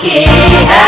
que é.